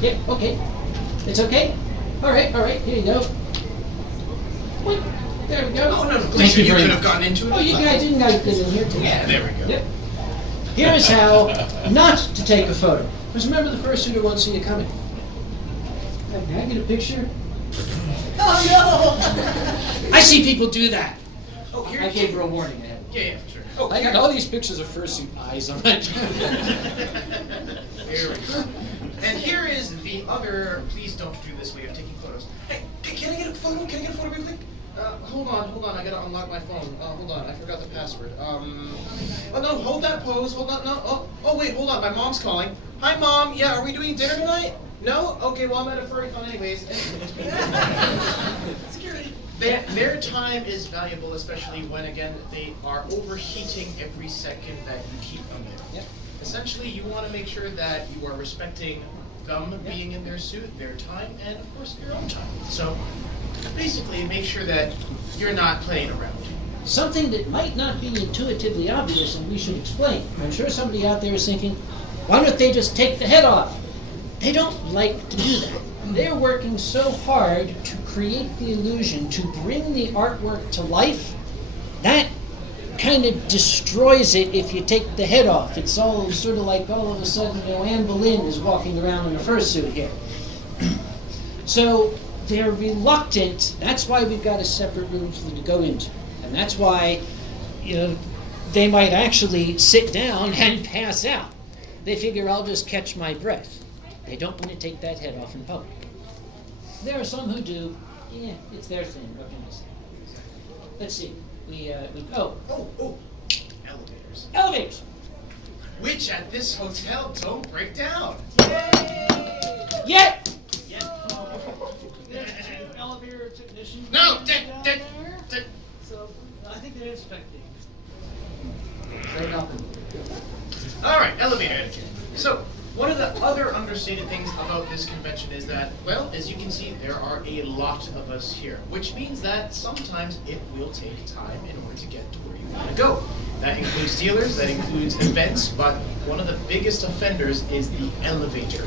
Yep, okay. It's okay? All right, here you go. Wait, there we go. Oh, no, Thank you you very could much. have gone into it. Oh, you guys get in here too. Yeah, there we go. Yep. Here's how not to take a photo. Because remember, the fursuiter won't see you coming. Can I get a picture? Oh no! I see people do that. Oh, here I gave her a warning ahead. Yeah, for sure. Oh, I got all these pictures of fursuit eyes on it. There we go. And here is the other, please don't do this way of taking photos. Hey, can I get a photo? Can I get a photo real quick? Hold on, I gotta unlock my phone. Hold on, I forgot the password. Oh no, hold that pose, hold on, no, oh wait, hold on, my mom's calling. Hi Mom, yeah, are we doing dinner tonight? No? Okay, well I'm at a furry con anyways. Security. Their time is valuable, especially when, again, they are overheating every second that you keep them there. Yep. Essentially, you want to make sure that you are respecting them being in their suit, their time, and of course your own time. So basically, make sure that you're not playing around. Something that might not be intuitively obvious and we should explain. I'm sure somebody out there is thinking, why don't they just take the head off? They don't like to do that. They're working so hard to create the illusion, to bring the artwork to life. That kind of destroys it if you take the head off. It's all sort of like all of a sudden, Anne Boleyn is walking around in a fursuit here. So they're reluctant. That's why we've got a separate room for them to go into. And that's why, they might actually sit down and pass out. They figure, I'll just catch my breath. They don't want to take that head off in public. There are some who do. Yeah, it's their thing. What can I say? Let's see. Elevators. Elevators. Which at this hotel don't break down. Yet. There's 2 elevator technicians. No, down there. So I think they're inspecting. Say nothing. All right, elevator etiquette. So, one of the other understated things about this convention is that, well, as you can see, there are a lot of us here, which means that sometimes it will take time in order to get to where you want to go. That includes dealers, that includes events, but one of the biggest offenders is the elevator.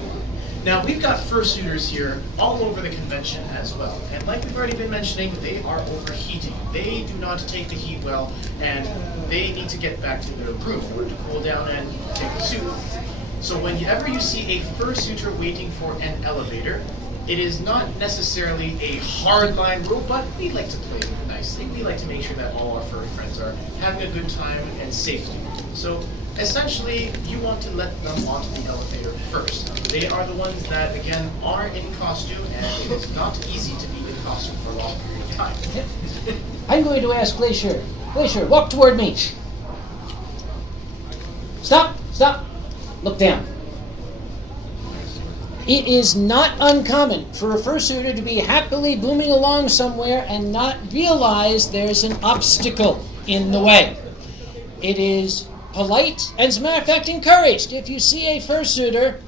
Now, we've got fursuiters here all over the convention as well, and like we've already been mentioning, they are overheating. They do not take the heat well, and they need to get back to their room in order to cool down and take the suit. So whenever you see a fursuiter waiting for an elevator, it is not necessarily a hard-line rule, but we like to play it nicely. We like to make sure that all our furry friends are having a good time and safely. So essentially, you want to let them onto the elevator first. They are the ones that, again, are in costume, and it is not easy to be in costume for a long period of time. I'm going to ask Glacier. Glacier, walk toward me. Stop. Look down. It is not uncommon for a fursuiter to be happily booming along somewhere and not realize there's an obstacle in the way. It is polite and, as a matter of fact, encouraged. If you see a fursuiter,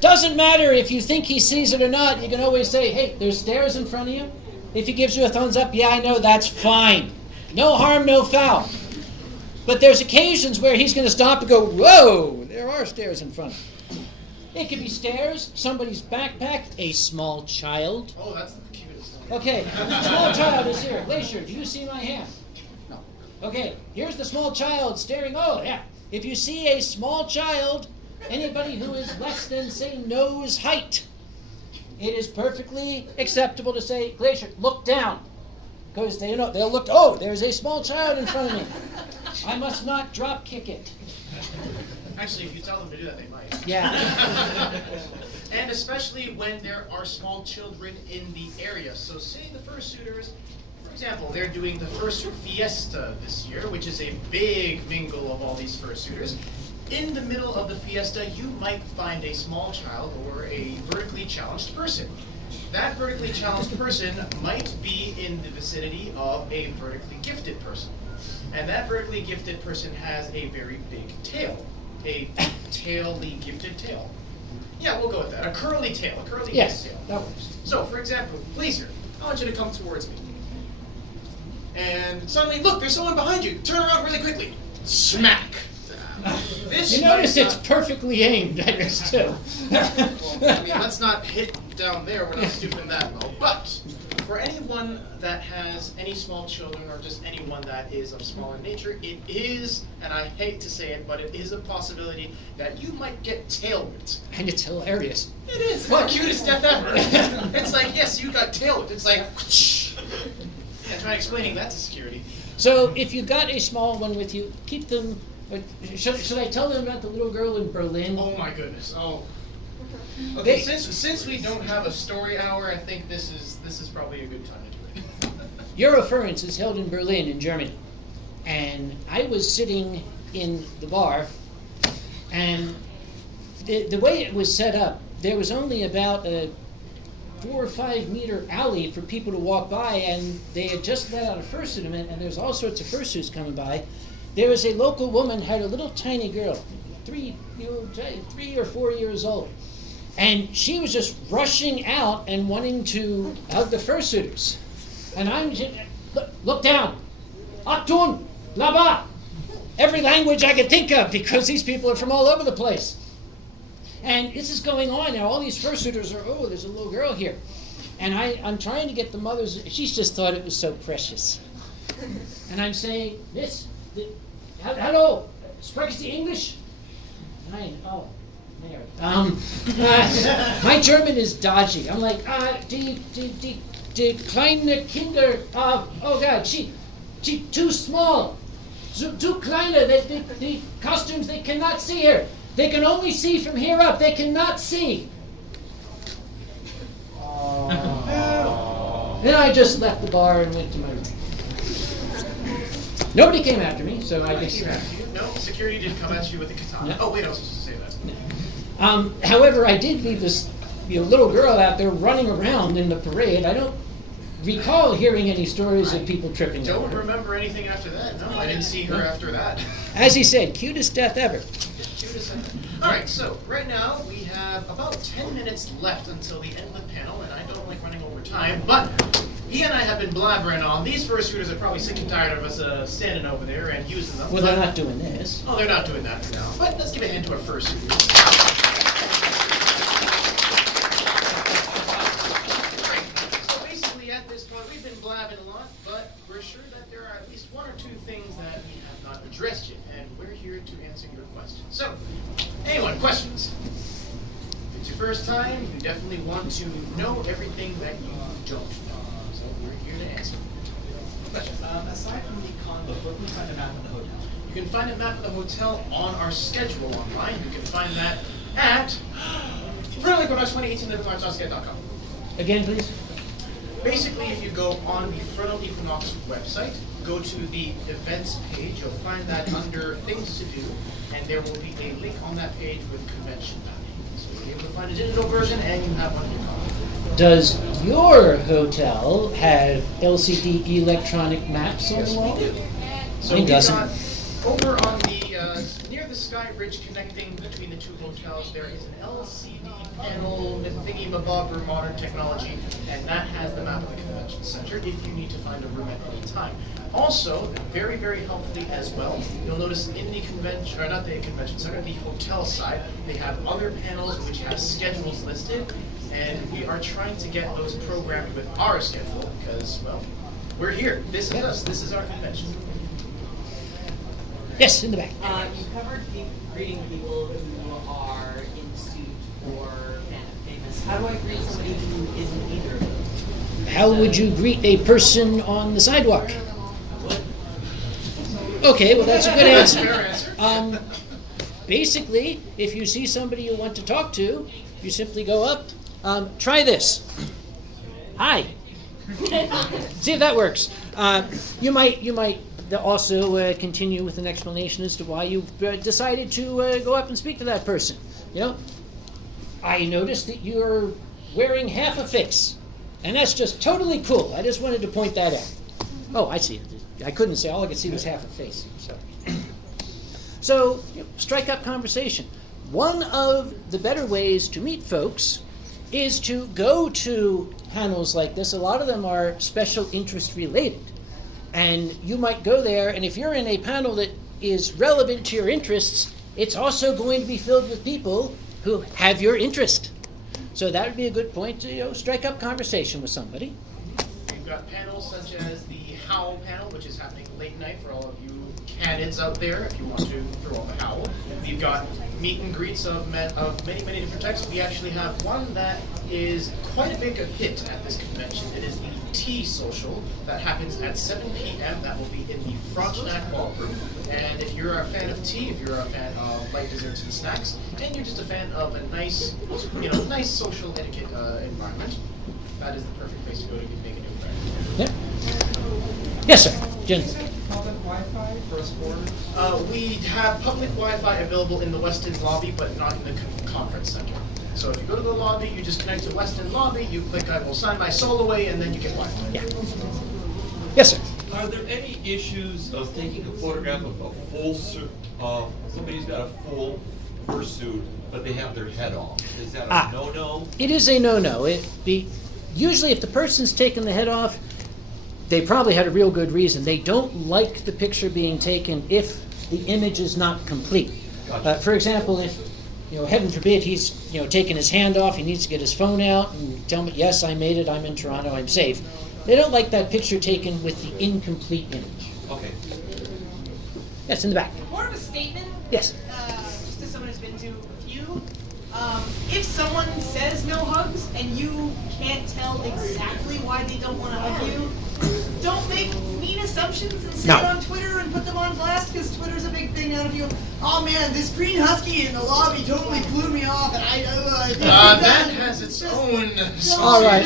doesn't matter if you think he sees it or not, you can always say, hey, there's stairs in front of you. If he gives you a thumbs up, yeah, I know, that's fine. No harm, no foul. But there's occasions where he's going to stop and go, whoa, there are stairs in front of him. It could be stairs, somebody's backpack, a small child. Oh, that's the cutest. Okay, small child is here. Glacier, do you see my hand? No. Okay, here's the small child staring. Oh, yeah. If you see a small child, anybody who is less than, say, nose height, it is perfectly acceptable to say, Glacier, look down. Because they'll look, oh, there's a small child in front of me. I must not drop kick it. Actually, if you tell them to do that, they might. Yeah. And especially when there are small children in the area. So say the fursuiters, for example, they're doing the Fursuit Fiesta this year, which is a big mingle of all these fursuiters. In the middle of the fiesta, you might find a small child or a vertically challenged person. That vertically challenged person might be in the vicinity of a vertically gifted person. And that vertically gifted person has a very big tail. A taily gifted tail. Yeah, we'll go with that. A curly tail. A curly Yes, gifted tail. that works. So, for example, Glacier, I want you to come towards me. And suddenly, look, there's someone behind you. Turn around really quickly. Smack. This You notice it's perfectly aimed at yours, too. Well, I mean, let's not hit down there. We're not stooping that low. But for anyone that has any small children or just anyone that is of smaller nature, it is, and I hate to say it, but it is a possibility that you might get tail whipped. And it's hilarious. It is. It's the cutest death ever. It's like, yes, you got tail whipped. It's like, whoosh. And try explaining that to security. So if you've got a small one with you, keep them. Should I tell them about the little girl in Berlin? Oh my goodness. Oh. Okay, since we don't have a story hour, I think this is probably a good time to do it. Eurofurence is held in Berlin, in Germany. And I was sitting in the bar, and the way it was set up, there was only about a 4 or 5 meter alley for people to walk by, and they had just let out a fursuit event, and there's all sorts of fursuits coming by. There was a local woman, had a little tiny girl, 3 or 4 years old, and she was just rushing out and wanting to hug the fursuiters. And I'm just, look down, Achtung, là-bas, every language I could think of, because these people are from all over the place. And this is going on now. All these fursuiters are, oh, there's a little girl here. And I'm trying to get the mothers, she's just thought it was so precious. And I'm saying, Miss, hello, sprechen Sie English? Nein, oh, there. My German is dodgy. I'm like, die kleine Kinder, oh God, she too small, too kleine, the costumes, they cannot see her. They can only see from here up. They cannot see. Then I just left the bar and went to my room. Nobody came after me, so I guess. No, security didn't come at you with a katana. No. Oh wait, I was supposed to say that. However, I did leave this little girl out there running around in the parade. I don't recall hearing any stories of people tripping over Don't her. remember anything after that. No, I didn't see her after that. As he said, cutest death ever. Alright, so right now we have about 10 minutes left until the end of the panel, and I don't like running over time, but he and I have been blabbering on. These fursuiters are probably sick and tired of us standing over there and using them. Well, they're not doing this. Oh, they're not doing that for now. But let's give a hand to our fursuiters. So basically at this point, we've been blabbing a lot, but we're sure that there are at least 1 or 2 things that we have not addressed yet, and we're here to answer your questions. So, anyone, questions? If it's your first time, you definitely want to know everything that you don't know. So we're here to answer. Aside from the con book, where can we find a map of the hotel? You can find a map of the hotel on our schedule online. You can find that at Furnal Equinox 2018.com. Again, please. Basically, if you go on the Furnal Equinox website, go to the events page, you'll find that under things to do, and there will be a link on that page with convention mapping. So you'll be able to find a digital version, and you have one in your copy. Does your hotel have LCD electronic maps on the wall? So Mine we've doesn't. got over on the near the sky bridge connecting between the 2 hotels, there is an LCD panel with thingy-mabobber modern technology, and that has the map of the convention center if you need to find a room at any time. Also, very, very helpfully as well, you'll notice in the convention, or not the convention center, the hotel side, they have other panels which have schedules listed, and we are trying to get those programmed with our schedule because, well, we're here. This is us. This is our convention. Yes, in the back. You covered greeting people who are in suit or famous. How do I greet somebody who isn't either of those? How would you greet a person on the sidewalk? Okay, well that's a good answer. Basically, if you see somebody you want to talk to, you simply go up. Try this. Hi. See if that works. You might also continue with an explanation as to why you decided to go up and speak to that person. You know, I noticed that you're wearing half a face, and that's just totally cool. I just wanted to point that out. Oh, I see. I couldn't say. All I could see was half a face. Sorry. So, strike up conversation. One of the better ways to meet folks is to go to panels like this. A lot of them are special interest related. And you might go there, and if you're in a panel that is relevant to your interests, it's also going to be filled with people who have your interest. So that would be a good point to strike up conversation with somebody. We've got panels such as the Howl panel, which is happening late night for all of you candidates out there if you want to throw off a howl. We've got meet and greets of many, many different types. We actually have one that is quite a big hit at this convention. It is the Tea Social that happens at 7 p.m. That will be in the Frontenac Ballroom. And if you're a fan of tea, if you're a fan of light desserts and snacks, and you're just a fan of a nice, nice social etiquette environment, that is the perfect place to go to make a new friend. Yep. Yes, sir. Jen. Public Wi-Fi for sports? We have public Wi-Fi available in the Westin lobby, but not in the conference center. So if you go to the lobby, you just connect to Westin lobby, you click I will sign my soul away, and then you get Wi-Fi. Yeah. Yes, sir. Are there any issues of taking a photograph of a full suit, somebody's got a full fursuit, but they have their head off? Is that a no-no? It is a no-no. Usually if the person's taken the head off, they probably had a real good reason. They don't like the picture being taken if the image is not complete. Gotcha. For example, if, heaven forbid, he's, taking his hand off, he needs to get his phone out and tell me, yes, I made it, I'm in Toronto, I'm safe. They don't like that picture taken with the incomplete image. Okay. Yes, in the back. More of a statement. Yes. Just as someone who's been to a few. If someone says no hugs and you can't tell exactly why they don't want to hug you, don't make mean assumptions and say it on Twitter and put them on blast, because Twitter's a big thing out of you. Oh man, this green husky in the lobby totally blew me off, and that has its own. All right.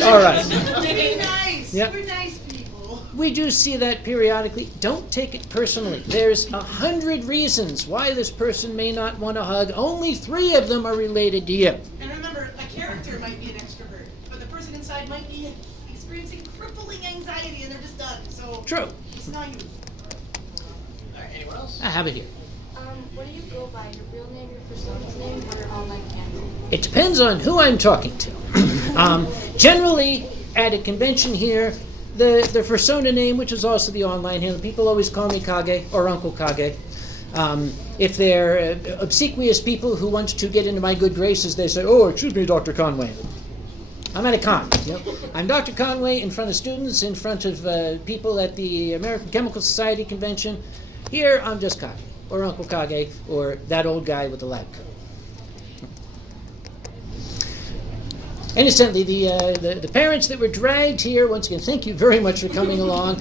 Be nice. Yep. We're nice people. We do see that periodically. Don't take it personally. There's 100 reasons why this person may not want to hug. Only 3 of them are related to you. And remember, a character might be an extrovert, but the person inside might be experiencing crippling anxiety and they're just done. So True. it's not you. Anyone else? I have it here. What do you go by? Your real name, your person's name, or your online handle? It depends on who I'm talking to. Generally, at a convention here, the persona name, which is also the online handle, people always call me Kag-eh or Uncle Kag-eh. If they're obsequious people who want to get into my good graces, they say, "Oh, excuse me, Dr. Conway." I'm at a con. I'm Dr. Conway in front of students, in front of people at the American Chemical Society convention. Here, I'm just Kag-eh, or Uncle Kag-eh, or that old guy with the lab coat. And incidentally, the parents that were dragged here, once again, thank you very much for coming along.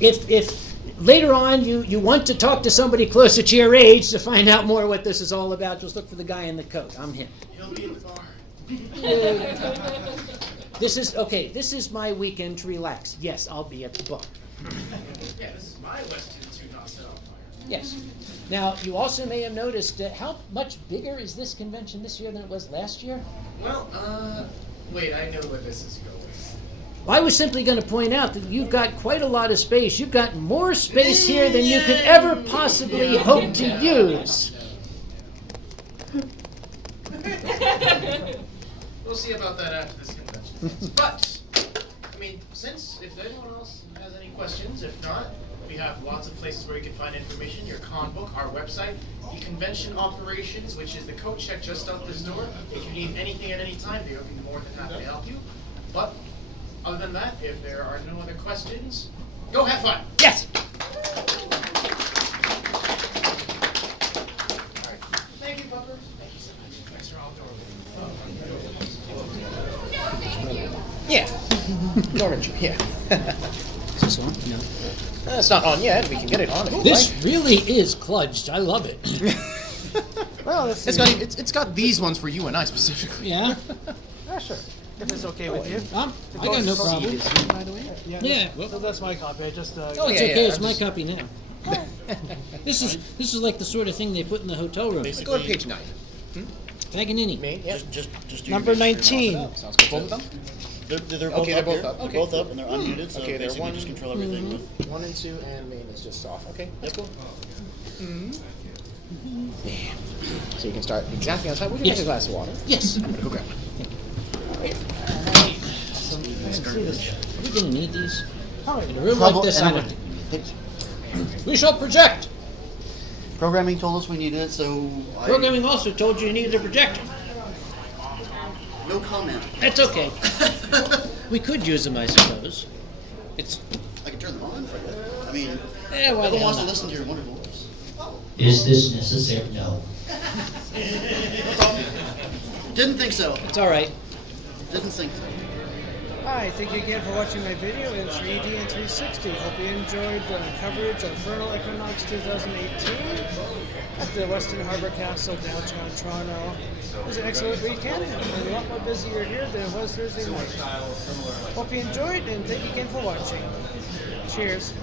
If later on you want to talk to somebody closer to your age to find out more what this is all about, just look for the guy in the coat. I'm him. He'll be in the bar. This is my weekend to relax. Yes, I'll be at the bar. Yeah, this is my Westin to not set on fire. Yes. Now, you also may have noticed how much bigger is this convention this year than it was last year? Well, wait, I know where this is going. Well, I was simply going to point out that you've got quite a lot of space. You've got more space here than you could ever possibly hope to use. We'll see about that after this convention. But, if anyone else has any questions, if not, we have lots of places where you can find information. Your con book, our website, the convention operations, which is the coat check just out this door. If you need anything at any time, they'll be more than happy to help you. But other than that, if there are no other questions, go have fun. Yes. All right. Thank you, puppers. Thank you so much. Thanks for all door. Yeah. Norman, yeah. Is this on? No. It's not on yet. We can get it on if you This like. really is kludged. I love it. Well, it's got these ones for you and I specifically. Yeah? Sure. If it's okay with you. I got no problem. By the way. Yeah. So that's my copy. I just. Oh, it's yeah, okay. yeah, It's I'm my just- copy now. This is like the sort of thing they put in the hotel room. Go to page 9. Paganini. Me? Yeah. Just do Number your best to turn 19. it off. Sounds good. Both of them? They're both Okay, up they're both here. up. They're Okay. both up and they're unmuted, so Okay, they're basically one- just control everything with. 1 and 2, and main is just off. Okay, that's cool. So you can start exactly outside. Would you Yes. like a glass of water? Yes. I'm gonna go grab one. Are we going to need these? Oh, In a room like this, I don't. We shall project. Programming told us we needed it, so Programming also told you needed a projector. no comment. That's okay. We could use them, I suppose. It's. I can turn them on for you. I mean, Eh, why the whoever hell wants to not? listen to your wonderful voice. Is this necessary? No. Didn't think so. It's all right. Didn't think so. Hi, thank you again for watching my video in 3D and 360. Hope you enjoyed the coverage of Furnal Equinox 2018 at the Weston Harbour Castle, downtown Toronto. It was an excellent weekend, and a lot more busier here than it was Thursday night. Hope you enjoyed, and thank you again for watching. Cheers.